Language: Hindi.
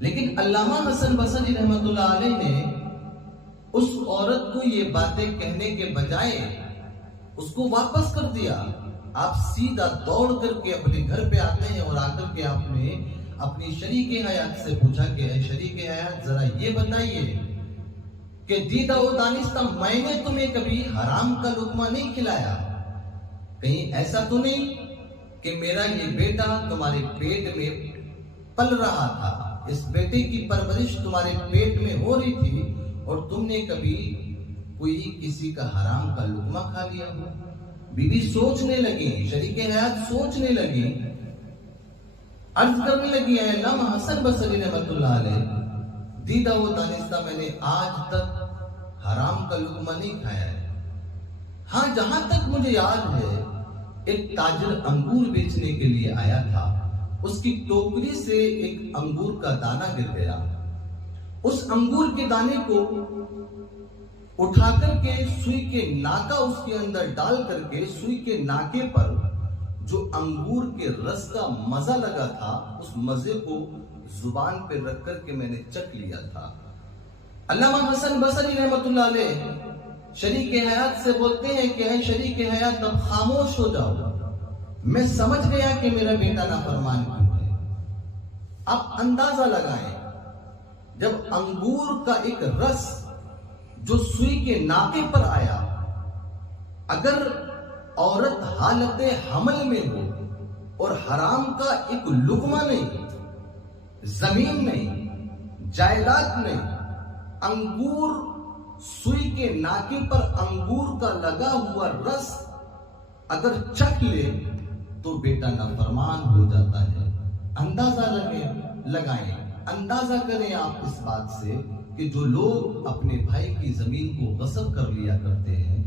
लेकिन अल्लामा हसन बसरी रहमतुल्लाह अलैह ने उस औरत को ये बातें कहने के बजाय उसको वापस कर दिया। आप सीधा दौड़ करके अपने घर पे आते हैं और आकर के आपने अपनी शरीके हयात से पूछा कि शरीके हयात जरा ये बताइए कि दीदा व दानिस्ता मैंने तुम्हें कभी हराम का लुकमा नहीं खिलाया? कहीं ऐसा तो नहीं कि मेरा ये बेटा तुम्हारे पेट में पल रहा था, इस बेटे की परवरिश तुम्हारे पेट में हो रही थी और तुमने कभी कोई किसी का हराम का लुकमा खा लिया हो? बीबी सोचने लगी, शरीके हयात सोचने लगी, अर्ज करने लगी, अल्लामा हसन बसरी रहमतुल्लाह अलैह, दीदा व दानिस्ता मैंने आज तक हराम का लुकमा नहीं खाया है। हाँ, जहां तक मुझे याद है एक ताजर अंगूर बेचने के लिए आया था, उसकी टोकरी से एक अंगूर का दाना गिर गया। उस अंगूर के दाने को उठा करके सुई के नाका उसके अंदर डाल करके सुई के नाके पर जो अंगूर के रस का मजा लगा था, उस मजे को जुबान पे रख करके मैंने चख लिया था। अल्लामा हसन बसरी रहमतुल्लाह अलैह शरीके हयात से बोलते हैं कि है शरीके हयात अब खामोश हो जाओ, मैं समझ गया कि मेरा बेटा नाफरमान क्यों है। आप अंदाजा लगाएं, जब अंगूर का एक रस जो सुई के नाके पर आया, अगर औरत हालत हमल में हो और हराम का एक लुकमा नहीं, जमीन नहीं, जायदाद नहीं, अंगूर सुई के नाके पर अंगूर का लगा हुआ रस अगर चख ले तो बेटा नाफरमान हो जाता है। अंदाजा लगाएं, अंदाजा करें आप इस बात से कि जो लोग अपने भाई की जमीन को गस्ब कर लिया करते हैं,